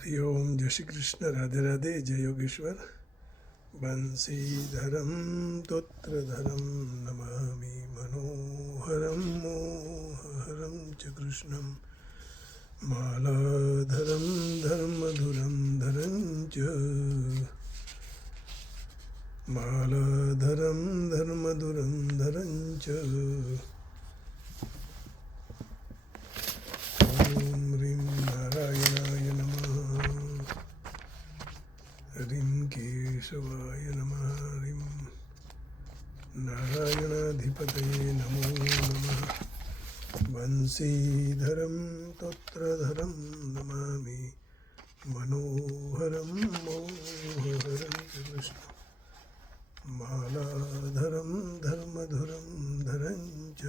हरिओम, जय श्री कृष्ण, राधे राधे, जय योगेश्वर। बंसीधरम तोत्रधरम नमामि मनोहरम मोहहरम च कृष्णम मालाधरम धर्मधुरम धरं च मालाधरम धर्मधुरम धरं च। ओम ह्रीं नारायणाय नमः। ह्रीं केशवाय नमः। ह्रीं नारायणाधिपतये नमो नमः। बंसीधरं तोत्रधरं नमामि मनोहरं मोहहरं च कृष्णं मालाधरं धर्मधुरं धरं च।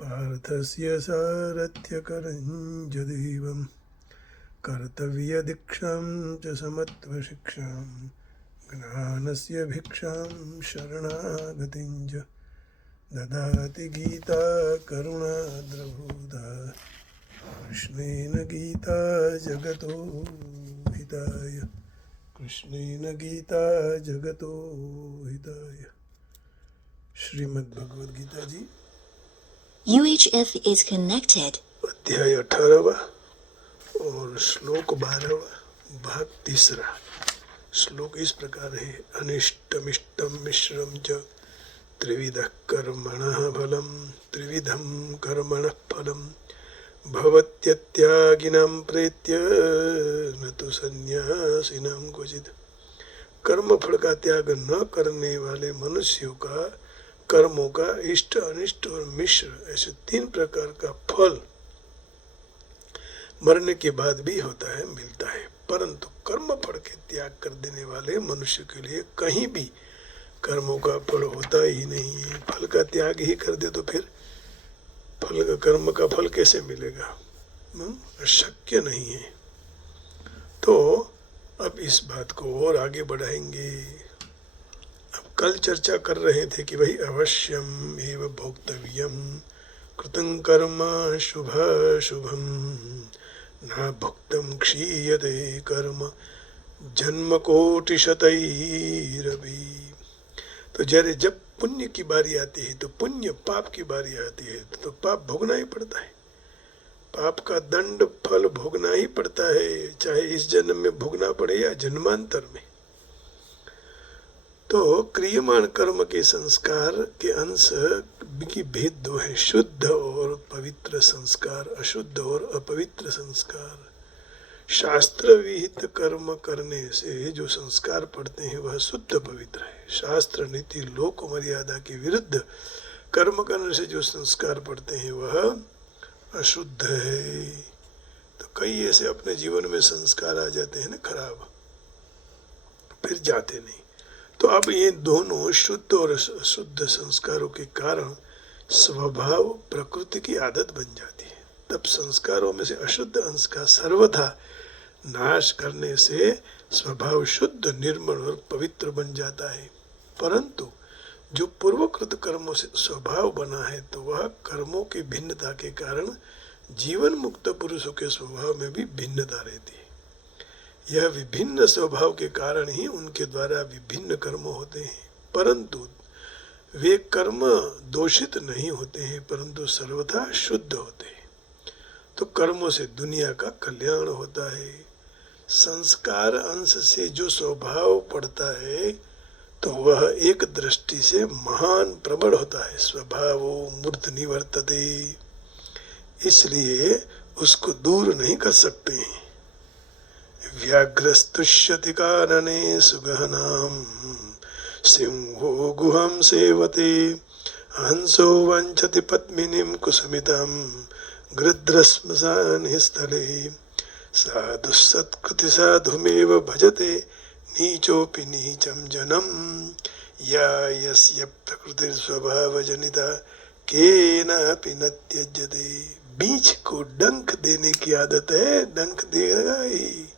पार्थस्य सारथ्यकरं च देवं कर्तव्यदीक्षां च समत्वशिक्षां ज्ञानस्य भिक्षां शरणागतिं च ददाति गीता करुणाद्रभूता। कृष्णेन गीता जगतो हिताय, कृष्णेन गीता जगतो हिताय। श्रीमद् गीता जी UHF is connected. अध्याय 18 और श्लोक 12, भाग 3। श्लोक इस प्रकार है। अनिष्टमिष्टम मिश्रम च त्रिविधः कर्मणः फलं त्रिविधं कर्मणः फलं भवत्यत्यागिनां प्रेत्य न तु सन्यासिनां क्वचित्। कर्म फल का त्याग न करने वाले मनुष्यों का कर्मों का इष्ट अनिष्ट और मिश्र ऐसे 3 प्रकार का फल मरने के बाद भी होता है, मिलता है। परंतु कर्म फल के त्याग कर देने वाले मनुष्य के लिए कहीं भी कर्मों का फल होता ही नहीं है। फल का त्याग ही कर दे तो फिर फल का कर्म का फल कैसे मिलेगा? शक्य नहीं है। तो अब इस बात को और आगे बढ़ाएंगे। अब कल चर्चा कर रहे थे कि भाई अवश्यम एव भोक्तव्यम कृतं कर्म शुभम न भुक्तम क्षीयते कर्म जन्म कोटिशतैरपि। तो जब पुण्य की बारी आती है तो पुण्य, पाप की बारी आती है तो पाप भोगना ही पड़ता है। पाप का दंड फल भोगना ही पड़ता है, चाहे इस जन्म में भोगना पड़े या जन्मांतर में। तो क्रियमाण कर्म के संस्कार के अंश की भेद 2 है, शुद्ध और पवित्र संस्कार, अशुद्ध और अपवित्र संस्कार। शास्त्र विहित कर्म करने से जो संस्कार पड़ते हैं वह शुद्ध पवित्र है। शास्त्र नीति लोक मर्यादा के विरुद्ध कर्म करने से जो संस्कार पड़ते हैं वह अशुद्ध है। तो कई ऐसे अपने जीवन में संस्कार आ जाते हैं ना खराब, फिर जाते नहीं। तो अब ये दोनों शुद्ध और अशुद्ध संस्कारों के कारण स्वभाव प्रकृति की आदत बन जाती है। तब संस्कारों में से अशुद्ध अंश का सर्वथा नाश करने से स्वभाव शुद्ध, निर्मल और पवित्र बन जाता है। परंतु जो पूर्वकृत कर्मों से स्वभाव बना है तो वह कर्मों की भिन्नता के कारण जीवन मुक्त पुरुषों के स्वभाव में भी भिन्नता रहती है। यह विभिन्न स्वभाव के कारण ही उनके द्वारा विभिन्न कर्म होते हैं। परंतु वे कर्म दोषित नहीं होते हैं, परंतु सर्वथा शुद्ध होते हैं। तो कर्मों से दुनिया का कल्याण होता है। संस्कार अंश से जो स्वभाव पड़ता है तो वह एक दृष्टि से महान प्रबल होता है। स्वभावो मूर्धनि वर्तते, इसलिए उसको दूर नहीं कर सकते हैं। व्याघ्रस्तुष्यति कानने सुगहनाम सिंहो गुहं सेवते हंसो वंचति पद्मिनीं कुसुमितं गृध्रश्मशाने स्थले साधु सत्कृति साधुमेव भजते नीचोपि नीचम जनम या यस्य प्रकृतिर्स्वभावजनिता केनापि न त्यज्यते। बीज को डंक देने की आदत है, डंक देगा ही।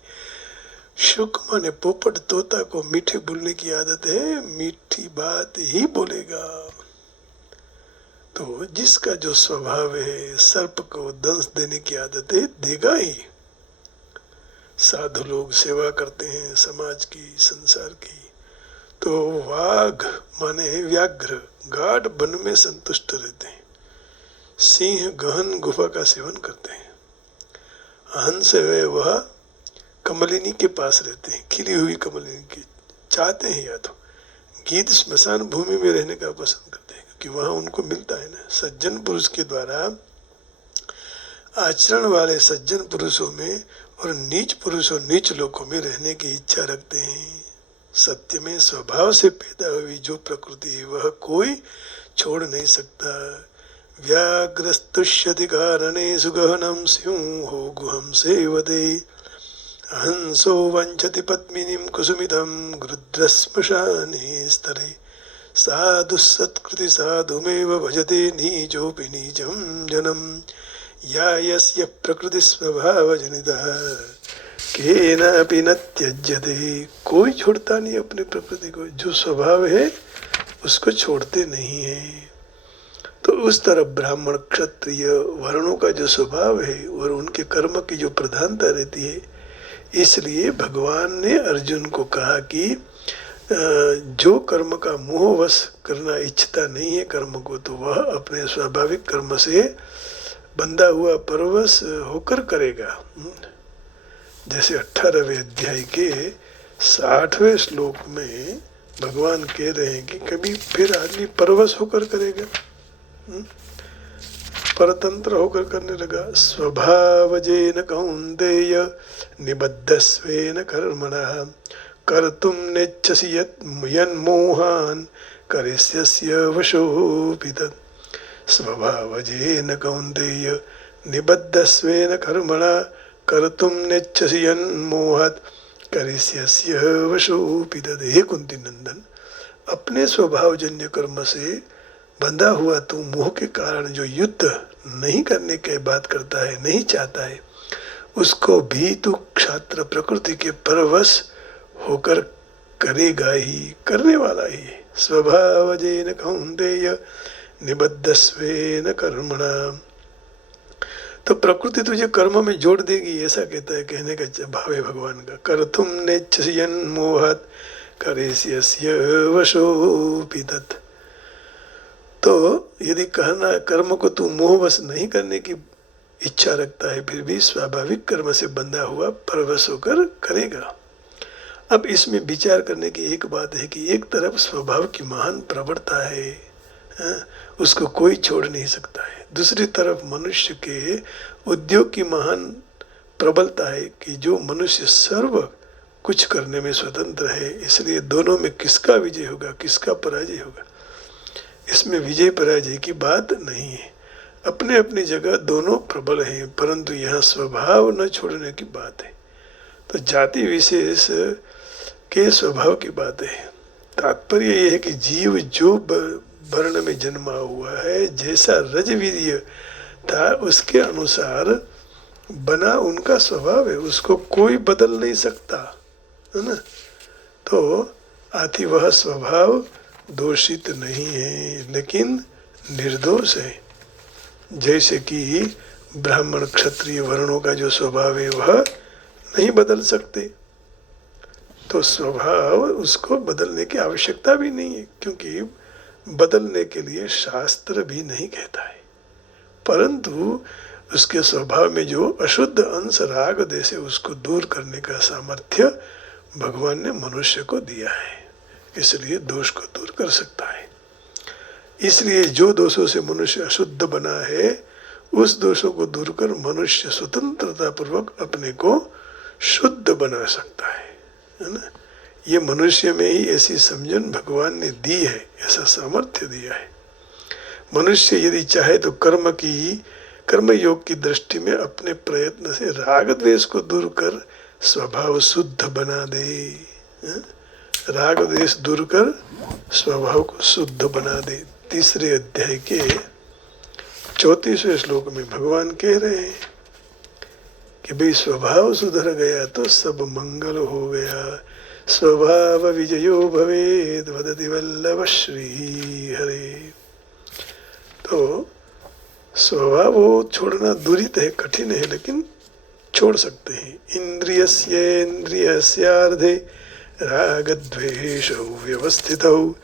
शुक माने पोपट, तोता को मीठे बोलने की आदत है, मीठी बात ही बोलेगा। तो जिसका जो स्वभाव है, सर्प को दंश देने की आदत है, देगा ही। साधु लोग सेवा करते हैं समाज की, संसार की, तो वाघ माने व्याघ्र गाढ़ वन में संतुष्ट रहते हैं, सिंह गहन गुफा का सेवन करते हैं, हंस है वह कमलिनी के पास रहते हैं, खिली हुई कमलिनी के चाहते हैं, या तो गीत स्मशान भूमि में रहने का पसंद करते हैं क्योंकि वहां उनको मिलता है ना। सज्जन पुरुष के द्वारा आचरण वाले सज्जन पुरुषों में और नीच पुरुषों नीच लोकों में रहने की इच्छा रखते हैं। सत्य में स्वभाव से पैदा हुई जो प्रकृति है वह कोई छोड़ नहीं सकता। व्याघ्रस्तुष्यति कारणे सुगहनम सिंहो गुहम सेवते हंसो वंचति पद्मिनीं कुसुमितं गृध्रश्मशाने स्तरे साधु सत्कृति साधुमेव भजते नीचोऽपि नीचं जनम् या यस्य प्रकृति स्वभाव जनिता केनापि न त्यज्यते। कोई छोड़ता नहीं अपनी प्रकृति को, जो स्वभाव है उसको छोड़ते नहीं है। तो उस तरफ ब्राह्मण क्षत्रिय वर्णों का जो स्वभाव है और उनके कर्म की जो प्रधानता रहती है, इसलिए भगवान ने अर्जुन को कहा कि जो कर्म का मोहवश करना इच्छता नहीं है कर्म को, तो वह अपने स्वाभाविक कर्म से बंधा हुआ परवश होकर करेगा। जैसे 18वें अध्याय के 60वें श्लोक में भगवान कह रहे हैं कि कभी फिर आदमी परवश होकर करेगा, परतंत्र होकर करने लगा। स्वभावजेन कौन्तेय निबद्धस्वेन कर्मणः कर्तुं नेच्छसि यन्मोहान् करिष्यस्य वशोऽपि तत्। स्वभावजेन कौन्तेय निबद्धस्वेन कर्मणः कर्तुं नेच्छसि यन्मोहात् करिष्यस्य वशोऽपि तत्। हे कुंती नंदन, अपने स्वभावजन्य कर्म से बंधा हुआ तू मोह के कारण जो युद्ध नहीं करने की बात करता है, नहीं चाहता है, उसको भी तू क्षात्र प्रकृति के परवश होकर करेगा ही, करने वाला ही। स्वभावजेन कौन्तेय निबद्धस्वेन कर्मणा। तो प्रकृति तुझे कर्म में जोड़ देगी, ऐसा कहता है, कहने का भाव है भगवान का। कर्तुं नेच्छसि यन्मोहात् करिष्यस्य वशोऽपि तत्। तो यदि कहना कर्म को तू मोहवश नहीं करने की इच्छा रखता है, फिर भी स्वाभाविक कर्म से बंधा हुआ परवश होकर करेगा। अब इसमें विचार करने की एक बात है कि एक तरफ स्वभाव की महान प्रवणता है, उसको कोई छोड़ नहीं सकता है। दूसरी तरफ मनुष्य के उद्योग की महान प्रबलता है कि जो मनुष्य सर्व कुछ करने में स्वतंत्र है। इसलिए दोनों में किसका विजय होगा, किसका पराजय होगा, इसमें विजय पराजय की बात नहीं है। अपने अपनी जगह दोनों प्रबल हैं, परंतु यहाँ स्वभाव न छोड़ने की बात है। तो जाति विशेष के स्वभाव की बात है। तात्पर्य यह है कि जीव जो वर्ण में जन्मा हुआ है, जैसा रजवीर्य था उसके अनुसार बना उनका स्वभाव है, उसको कोई बदल नहीं सकता, है ना। तो आति वह स्वभाव दोषित नहीं है, लेकिन निर्दोष है। जैसे कि ब्राह्मण क्षत्रिय वर्णों का जो स्वभाव है वह नहीं बदल सकते, तो स्वभाव उसको बदलने की आवश्यकता भी नहीं है, क्योंकि बदलने के लिए शास्त्र भी नहीं कहता है। परंतु उसके स्वभाव में जो अशुद्ध अंश राग देश है उसको दूर करने का सामर्थ्य भगवान ने मनुष्य को दिया है, इसलिए दोष को दूर कर सकता है। इसलिए जो दोषों से मनुष्य अशुद्ध बना है, उस दोषों को दूर कर मनुष्य स्वतंत्रता पूर्वक अपने को शुद्ध बना सकता है ना। ये मनुष्य में ही ऐसी समझन भगवान ने दी है, ऐसा सामर्थ्य दिया है। मनुष्य यदि चाहे तो कर्म योग की दृष्टि में अपने प्रयत्न से राग द्वेष को दूर कर स्वभाव शुद्ध बना दे, राग द्वेष दूर कर स्वभाव को शुद्ध बना दे। तीसरे अध्याय के 34वें श्लोक में भगवान कह रहे हैं कि भाई स्वभाव सुधर गया तो सब मंगल हो गया। स्वभाव विजयो भवेद वदति वल्लभ श्री हरे। तो स्वभाव छोड़ना दुरित है, कठिन है, लेकिन छोड़ सकते हैं। इंद्रियस्येन्द्रियस्यार्धे रागद्वेषौ व्यवस्थितौ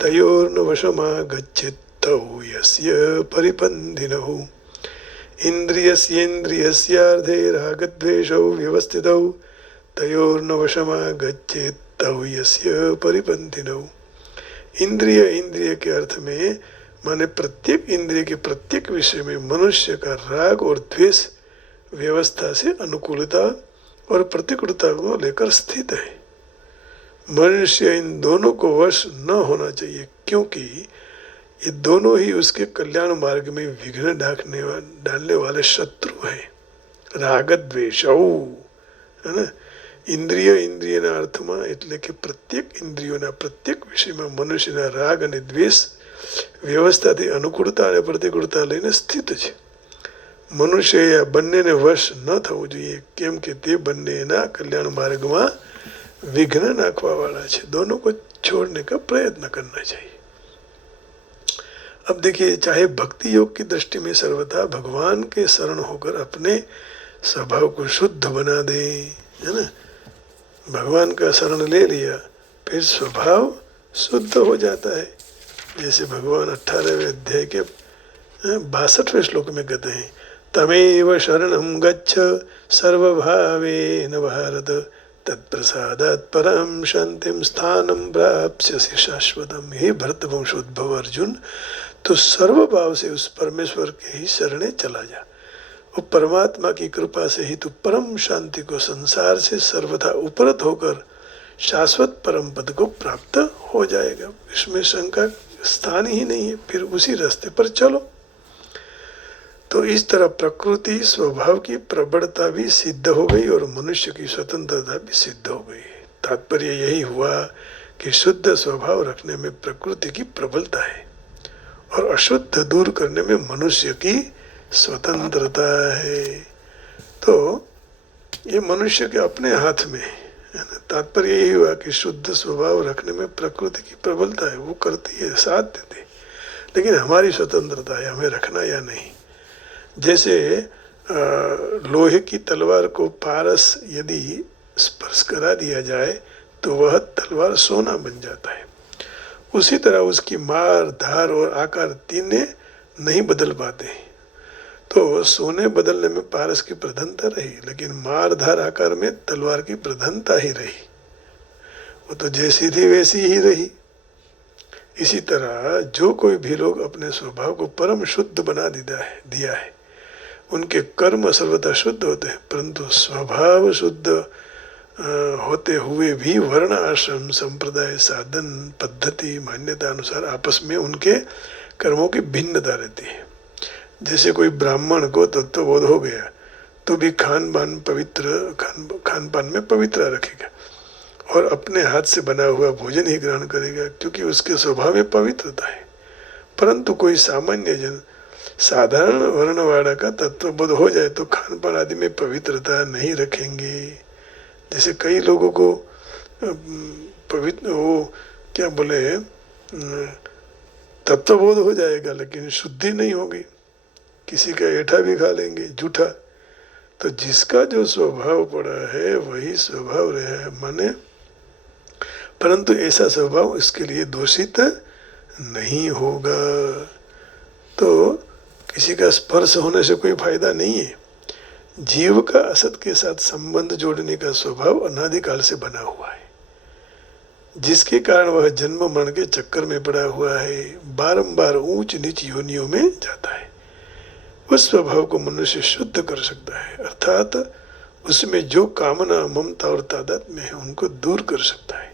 तयोर्न वशमागच्छेत्तौ यस्य परिपन्थिनौ। इंद्रियस्येन्द्रियस्यार्धे रागद्वेषौ व्यवस्थितौ तयोर्न वशमागच्छेत्तौ यस्य परिपन्थिनौ। इंद्रिय इंद्रिय के अर्थ में माने प्रत्येक इंद्रिय के प्रत्येक विषय में मनुष्य का राग और द्वेष व्यवस्था से अनुकूलता और प्रतिकूलता को लेकर स्थित है। मनुष्य इन दोनों को वश न होना चाहिए, क्योंकि ये दोनों ही उसके कल्याण मार्ग में विघ्न डालने वाले शत्रु हैं। राग द्वेषौ है ना। ઇન્દ્રિય ઇન્દ્રિયના અર્થમાં એટલે કે પ્રત્યેક ઇન્દ્રિયોના પ્રત્યેક વિષયમાં મનુષ્યના રાગ અને દ્વેષ વ્યવસ્થાથી અનુકૂળતા અને પ્રતિકૂળતા લઈને સ્થિત છે. મનુષ્યએ આ બંનેને વશ ન થવું જોઈએ, કેમ કે તે બંનેના કલ્યાણ માર્ગમાં વિઘ્ન નાખવાવાળા છે. दोनों को छोड़ने का प्रयत्न करना चाहिए. अब देखिए, चाहे भक्ति योग की दृष्टि में सर्वथा भगवान के शरण होकर अपने स्वभाव को शुद्ध बना दे, है ना. भगवान का शरण ले लिया, फिर स्वभाव शुद्ध हो जाता है. जैसे भगवान 18वें अध्याय के 62वें श्लोक में कहते हैं, तमेव शरणं गच्छ सर्वभावेन भारत तत्प्रसादात् परम शांतिम स्थानम प्राप्स्यसि शाश्वतम. हे भरतवंशोद्भव अर्जुन, तो सर्वभाव से उस परमेश्वर के ही शरणे चला जा. वो परमात्मा की कृपा से ही तू परम शांति को संसार से सर्वथा उपरत होकर शाश्वत परम पद को प्राप्त हो जाएगा. इसमें शंका स्थान ही नहीं है. फिर उसी रास्ते पर चलो. तो इस तरह प्रकृति स्वभाव की प्रबलता भी सिद्ध हो गई और मनुष्य की स्वतंत्रता भी सिद्ध हो गई. तात्पर्य यही हुआ कि शुद्ध स्वभाव रखने में प्रकृति की प्रबलता है और अशुद्ध दूर करने में मनुष्य की स्वतंत्रता है. तो ये मनुष्य के अपने हाथ में है. तात्पर्य यही हुआ कि शुद्ध स्वभाव रखने में प्रकृति की प्रबलता है, वो करती है, साथ देती, लेकिन हमारी स्वतंत्रता है हमें रखना या नहीं. जैसे लोहे की तलवार को पारस यदि स्पर्श करा दिया जाए तो वह तलवार सोना बन जाता है. उसी तरह उसकी मार, धार और आकार तीनों नहीं बदल पाते. तो सोने बदलने में पारस की प्रधानता रही, लेकिन मार धार आकार में तलवार की प्रधानता ही रही. वो तो जैसी थी वैसी ही रही. इसी तरह जो कोई भी लोग अपने स्वभाव को परम शुद्ध बना दिया है, उनके कर्म सर्वथा शुद्ध होते हैं, परंतु स्वभाव शुद्ध होते हुए भी वर्ण आश्रम संप्रदाय साधन पद्धति मान्यता अनुसार आपस में उनके कर्मों की भिन्नता रहती है. जैसे कोई ब्राह्मण को तत्वबोध हो गया तो भी खान पान में पवित्र रखेगा और अपने हाथ से बना हुआ भोजन ही ग्रहण करेगा, क्योंकि उसके स्वभाव में पवित्रता है. परंतु कोई सामान्य जन साधारण वर्णवाड़ा का तत्वबोध हो जाए तो खान पान आदि में पवित्रता नहीं रखेंगे. जैसे कई लोगों को पवित्र वो क्या बोले तत्वबोध हो जाएगा लेकिन शुद्धि नहीं होगी, किसी का ऐठा भी खा लेंगे झूठा. तो जिसका जो स्वभाव पड़ा है वही स्वभाव रहा है माने, परंतु ऐसा स्वभाव इसके लिए दूषित नहीं होगा. तो किसी का स्पर्श होने से कोई फायदा नहीं है. जीव का असत के साथ संबंध जोड़ने का स्वभाव अनादिकाल से बना हुआ है, जिसके कारण वह जन्म मरण के चक्कर में पड़ा हुआ है, बारंबार ऊंच नीच योनियों में जाता है. उस स्वभाव को मनुष्य शुद्ध कर सकता है, अर्थात उसमें जो कामना ममता और तादात्म्य है उनको दूर कर सकता है.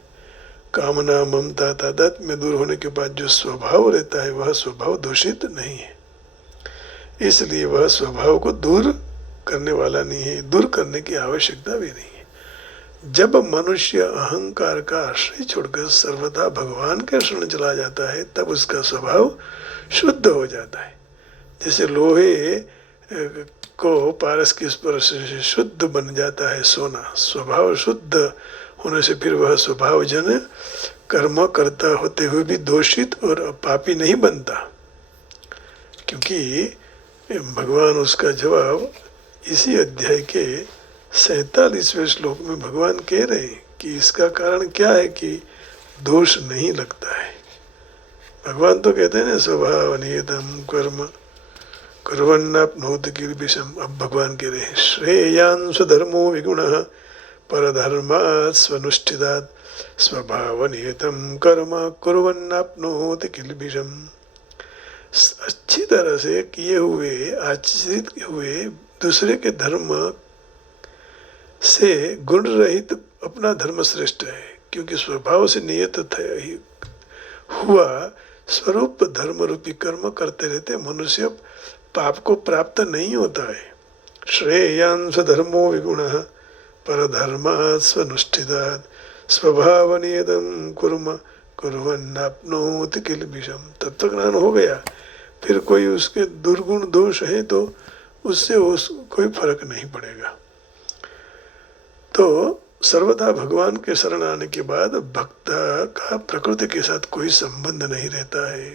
कामना ममता तादात्म्य दूर होने के बाद जो स्वभाव रहता है वह स्वभाव दूषित नहीं है, इसलिए वह स्वभाव को दूर करने वाला नहीं है, दूर करने की आवश्यकता भी नहीं है. जब मनुष्य अहंकार का आश्रय छोड़कर सर्वथा भगवान के शरण चला जाता है तब उसका स्वभाव शुद्ध हो जाता है. जैसे लोहे को पारस के स्पर्श से शुद्ध बन जाता है सोना, स्वभाव शुद्ध होने से फिर वह स्वभाव जन कर्म करता होते हुए भी दोषित और पापी नहीं बनता, क्योंकि भगवान उसका जवाब इसी अध्याय के 47वें श्लोक में भगवान कह रहे हैं कि इसका कारण क्या है कि दोष नहीं लगता है। भगवान तो कहते हैं ना स्वभाव नियतम कर्म कुर्वन्नाप्नोति किल्बिषम्। अब भगवान कह रहे हैं श्रेयान् स्वधर्मो विगुणः परधर्मात् स्वनुष्ठितात् स्वभाव नियतम कर्म कुर्वन्नाप्नोति किल्बिषम्। अच्छी तरह से किए हुए आचरित हुए दूसरे के धर्म से गुण रहित अपना धर्म श्रेष्ठ है, क्योंकि स्वभाव से नियत हुआ स्वरूप धर्म रूपी कर्म करते रहते मनुष्य पाप को प्राप्त नहीं होता है। श्रेयान् स्वधर्मो विगुणः परधर्मात् स्वनुष्ठितात् स्वभाव नियतम कुर्म कुर्वन्नाप्नोति किल्बिषम्। तत्वज्ञान हो गया, फिर कोई उसके दुर्गुण दोष है तो उससे कोई फर्क नहीं पड़ेगा। तो सर्वदा भगवान के शरण आने के बाद भक्त का प्रकृति के साथ कोई संबंध नहीं रहता है।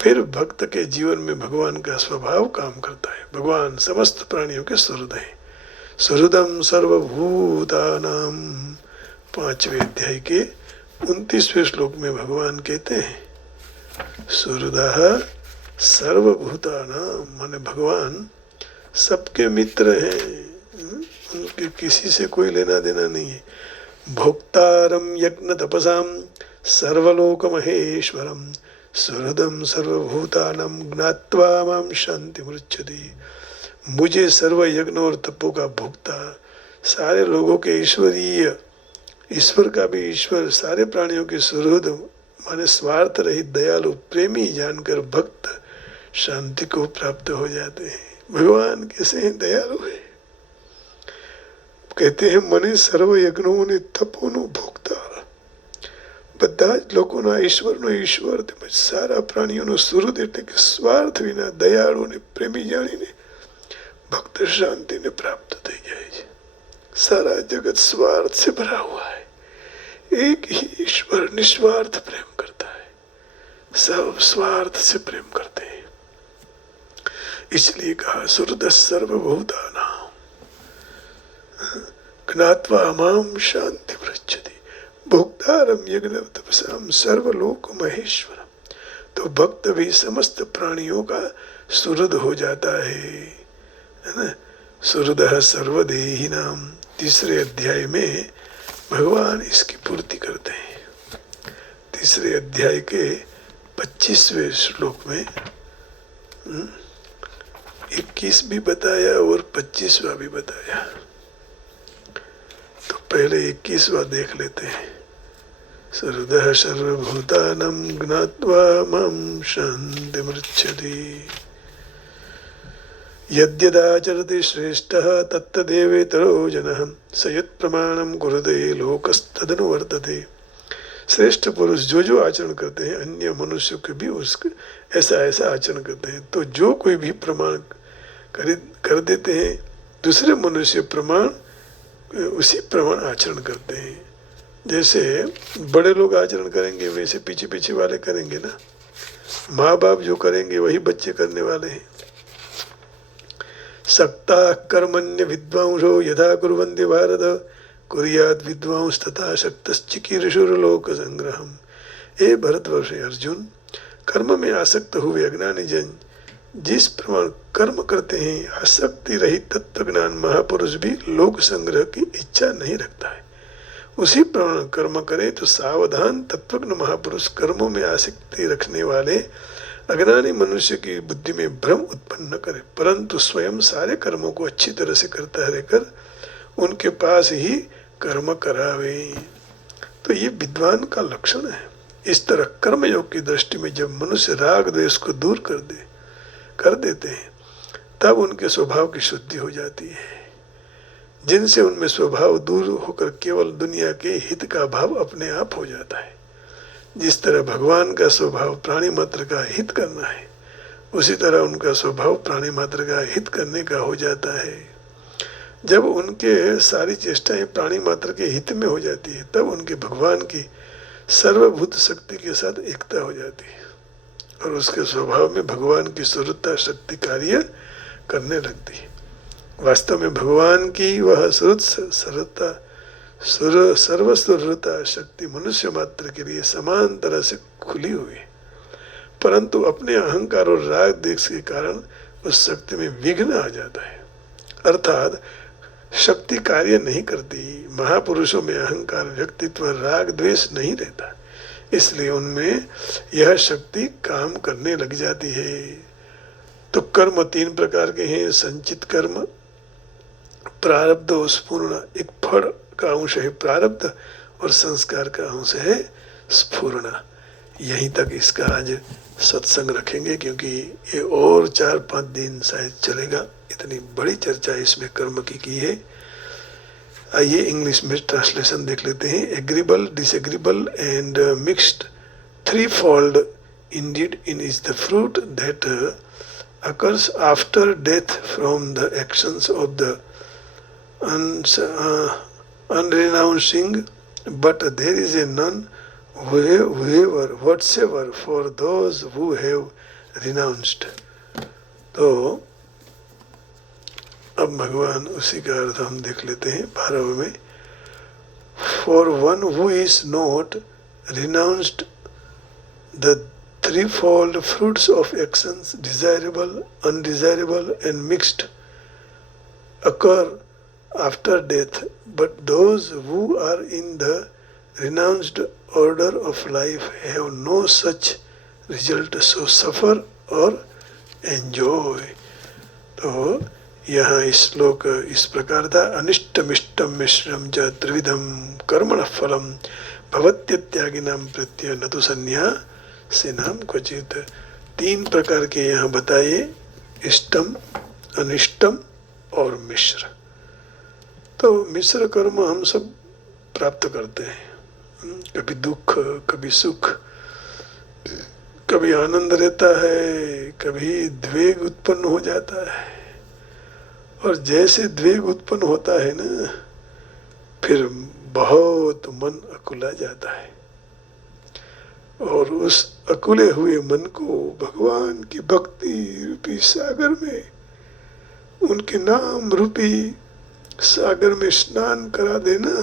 फिर भक्त के जीवन में भगवान का स्वभाव काम करता है। भगवान समस्त प्राणियों के सुहृद है। सुहृदम सर्वभूतानाम 5वें अध्याय के 29वें श्लोक में भगवान कहते हैं सुहृदः सर्वभूतानाम, माने भगवान सबके मित्र हैं, उनके किसी से कोई लेना देना नहीं है। भोक्तारम यज्ञ तपसाम सर्वलोक महेश्वरम सुहृदम सर्वभूतानाम ज्ञात्वा माम शांति मृच्छति। मुझे सर्व यज्ञ और तपों का भोक्ता, सारे लोगों के ईश्वरीय, ईश्वर का भी ईश्वर, सारे प्राणियों के सुहृद माने स्वार्थ रहित दयालु प्रेमी जानकर भक्त शांति को प्राप्त हो जाते हैं। भगवान कैसे हैं? दयालु है। कहते हैं મને સર્વ યજ્ઞોને તપોનો ભોગતા, બધા જ લોકોના ઈશ્વરનો ઈશ્વર તેમજ સારા પ્રાણીઓનો સુહૃદ એટલે કે સ્વાર્થ વિના દયાળુ અને પ્રેમી જાણીને ભક્ત શાંતિને પ્રાપ્ત થઈ જાય છે। सारा जगत स्वार्थ से भरा हुआ है, एक ही ईश्वर निस्वार्थ प्रेम करता है, सब स्वार्थ से प्रेम करते हैं। इसलिए कहा सुहृद सर्वभूतानां ज्ञात्वा माम शांति पृच्छति भोक्तारम यज्ञ तपसाम सर्वलोक महेश्वरम। तो भक्त भी समस्त प्राणियों का सुहृद हो जाता है ना। सुहृदः सर्वदेहिनाम 3 अध्याय में भगवान इसकी पूर्ति करते हैं। 3 अध्याय के 25वें श्लोक में 21 भी बताया और 25वां भी बताया। तो पहले 21वां देख लेते हैं। सुहृदः सर्वभूतानां ज्ञात्वा मां शान्तिमृच्छति यद्यदाचरति श्रेष्ठः तत्तदेवेतरो जनः स यत्प्रमाणं कुरुते लोकस्तदनुवर्तते। श्रेष्ठ पुरुष जो जो आचरण करते हैं अन्य मनुष्य के भी उसके ऐसा ऐसा आचरण करते हैं, तो जो कोई भी प्रमाण कर देते हैं दूसरे मनुष्य प्रमाण उसी प्रमाण आचरण करते हैं। जैसे बड़े लोग आचरण करेंगे वैसे पीछे पीछे वाले करेंगे ना। माँ बाप जो करेंगे वही बच्चे करने वाले हैं। सक्ता कर्मण्य विद्वांसो यथा कुर्वन्ति भारत कुर्यात् विद्वांस तथा शक्तश्चिकीर्षुर्लोक संग्रहम। हे भरतवर्ष अर्जुन, कर्म में आसक्त हुए अज्ञानी जन जिस प्रमाण कर्म करते हैं, आसक्ति रहित तत्वज्ञान महापुरुष भी लोक संग्रह की इच्छा नहीं रखता है। उसी प्रमाण कर्म करे तो सावधान तत्वज्ञ महापुरुष कर्मों में आसक्ति रखने वाले अज्ञानी मनुष्य की बुद्धि में भ्रम उत्पन्न न करे, परंतु स्वयं सारे कर्मों को अच्छी तरह से करता रहकर उनके पास ही कर्म करावे। तो ये विद्वान का लक्षण है। इस तरह कर्मयोग की दृष्टि में जब मनुष्य राग द्वेष को दूर कर देते हैं तब उनके स्वभाव की शुद्धि हो जाती है, जिनसे उनमें स्वभाव दूर होकर केवल दुनिया के हित का भाव अपने आप हो जाता है। जिस तरह भगवान का स्वभाव प्राणी मात्र का हित करना है, उसी तरह उनका स्वभाव प्राणी मात्र का हित करने का हो जाता है। जब उनके सारी चेष्टाएं प्राणी मात्र के हित में हो जाती है तब उनके भगवान की सर्वभूत शक्ति के साथ एकता हो जाती है और उसके स्वभाव में भगवान की सुहृदता शक्ति कार्य करने लगती है। वास्तव में भगवान की वह सरलता सर्वसुरता शक्ति मनुष्य मात्र के लिए समान तरह से खुली हुई है, परंतु अपने अहंकार और राग देश के कारण उस शक्ति में विघ्न आ जाता है, अर्थात शक्ति कार्य नहीं करती। महापुरुषों में अहंकार व्यक्तित्व राग द्वेष नहीं रहता, इसलिए उनमें यह शक्ति काम करने लग जाती है। तो कर्म तीन प्रकार के हैं, संचित कर्म, प्रारब्ध और स्फूर्णा। एक फल का अंश है प्रारब्ध और संस्कार का अंश है स्फूर्णा। यहीं तक इसका आज सत्संग रखेंगे, क्योंकि ये और 4-5 दिन शायद चलेगा, इतनी बड़ी चर्चा इसमें कर्म की है। आइए इंग्लिश में ट्रांसलेशन देख लेते हैं। Agreeable, disagreeable and mixed, three fold indeed in is the fruit that occurs after death from the actions of the unrenouncing, but there is a none whoever whatsoever for those who have renounced। तो अब भगवान उसी का अर्थ हम देख लेते हैं 12वें में। For one who is not renounced the threefold fruits of actions, desirable, undesirable and mixed, occur after death, but those who are in the renounced order of life have no such result, so suffer or enjoy। तो यहाँ श्लोक इस प्रकार था। अनिष्टमिष्टम मिश्रम च त्रिविधम कर्मण फलम भवत्यत्यागिनां प्रत्यय न तो संन्या से नाम क्वचित। 3 प्रकार के यहाँ बताए, इष्टम, अनिष्टम और मिश्र। तो मिश्र कर्म हम सब प्राप्त करते हैं, कभी दुख कभी सुख, कभी आनंद रहता है, कभी द्वेग उत्पन्न हो जाता है। और जैसे द्वेग उत्पन्न होता है ना, फिर बहुत मन अकुला जाता है, और उस अकुले हुए मन को भगवान की भक्ति रूपी सागर में, उनके नाम रूपी सागर में स्नान करा देना,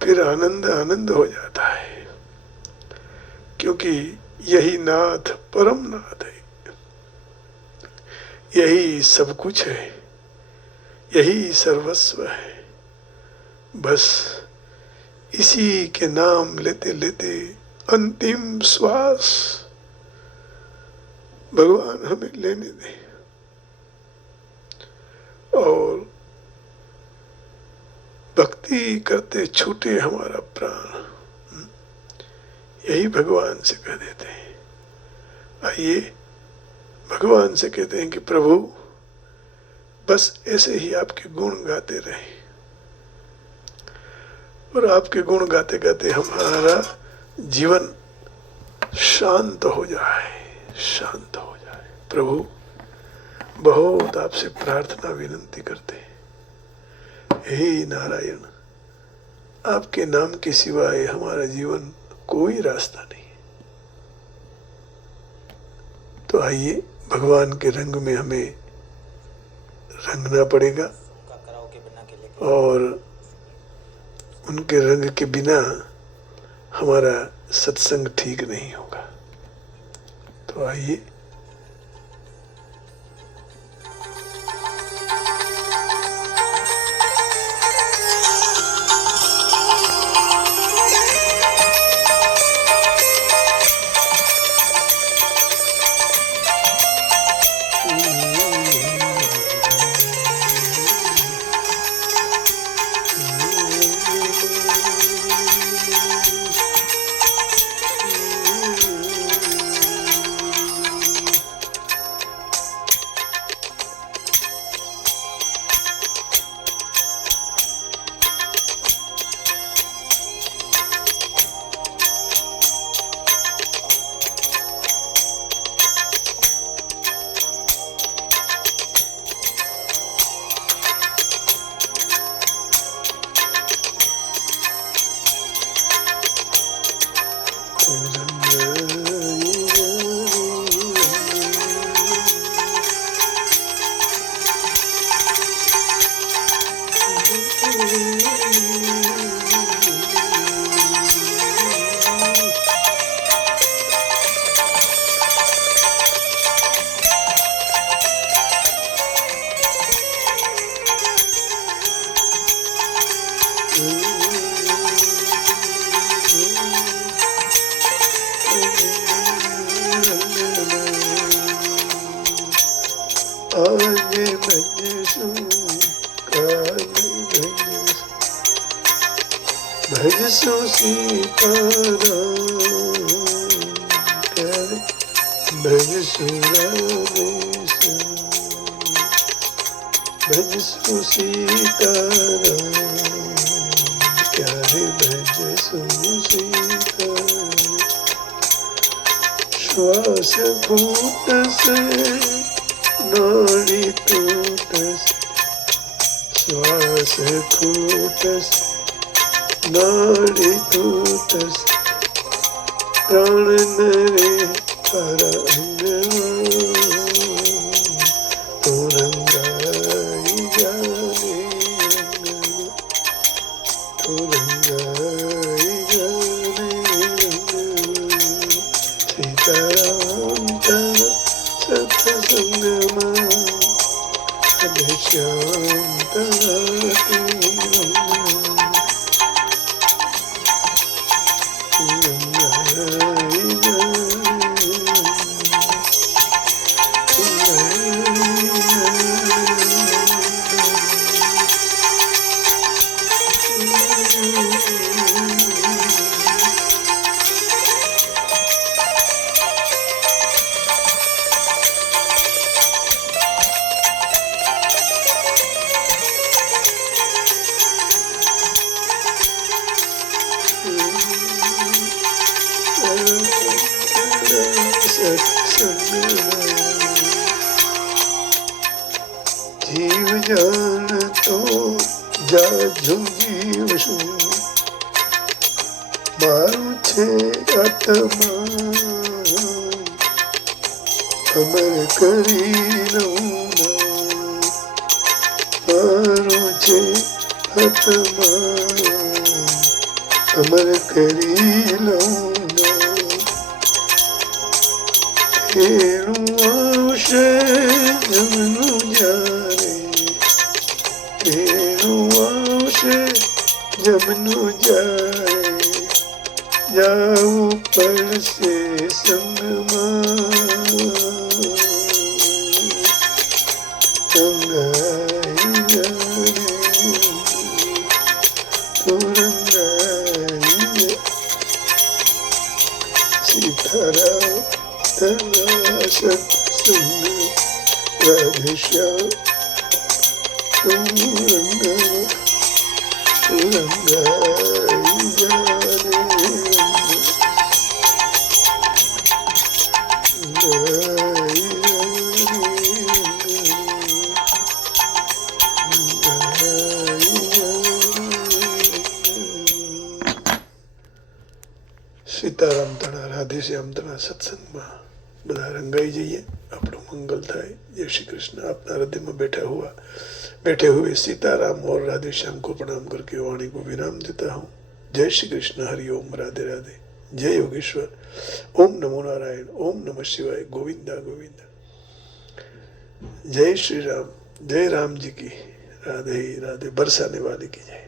फिर आनंद आनंद हो जाता है, क्योंकि यही नाथ परम नाथ है, यही सब कुछ है, यही सर्वस्व है। बस इसी के नाम लेते लेते अंतिम श्वास भगवान हमें लेने दे, और भक्ति करते छूटे हमारा प्राण, यही भगवान से कह देते हैं। आइए भगवान से कहते हैं कि प्रभु बस ऐसे ही आपके गुण गाते रहे, और आपके गुण गाते गाते हमारा जीवन शांत हो जाए, शांत हो जाए। प्रभु बहुत आपसे प्रार्थना विनंती करते हैं, हे नारायण, आपके नाम के सिवाय हमारा जीवन कोई रास्ता नहीं। तो आइए भगवान के रंग में हमें रंगना पड़ेगा, और उनके रंग के बिना हमारा सत्संग ठीक नहीं होगा। तो आइए આજે ભજશું કાલે ભજશું સીતારામ ક્યારે ભજશું રાધેશ્યામ ભજશું સીતારામ ક્યારે ભજશું સીતારામ શ્વાસ ફૂટશે નાડી તૂટશે શ્વાસ ખૂટશે નાડી તૂટશે પ્રાણ નરે તારા અંગમાં તો રંગાઈ જાને તો રંગાઈ જાને સીતારામ તારા સત્સંગમાં શ્યામ જીવ જાણતો જાજો જીવ શું મારું છે આત્મા અમર કરી લઉં મારું છે આત્મા અમર કરી લઉં તેનું આવશે જમનું જ્યારે તેનું આવશે જમનું જ્યારે જાવું પડશે સંગમાં રંગાઈ જાને તો રંગાઈ સીતારામ તારા સત્સંગ રાધેશ્યામ રંગાઈ જાને સીતારામ તણા રાધેશ્યામ તણા સત્સંગમાં બધા રંગાઈ જઈએ, આપણું મંગલ થાય। जय श्री कृष्ण। अपना हृदय में बैठे हुए सीताराम और राधे श्याम को प्रणाम करके वाणी को विराम देता हूँ। जय श्री कृष्ण। हरि ओम। राधे राधे। जय योगेश्वर। ओम नमो नारायण। ओम नमः शिवाय। गोविंदा गोविंदा। जय श्री राम। जय राम जी की। राधे राधे। बरसाने वाले की जय।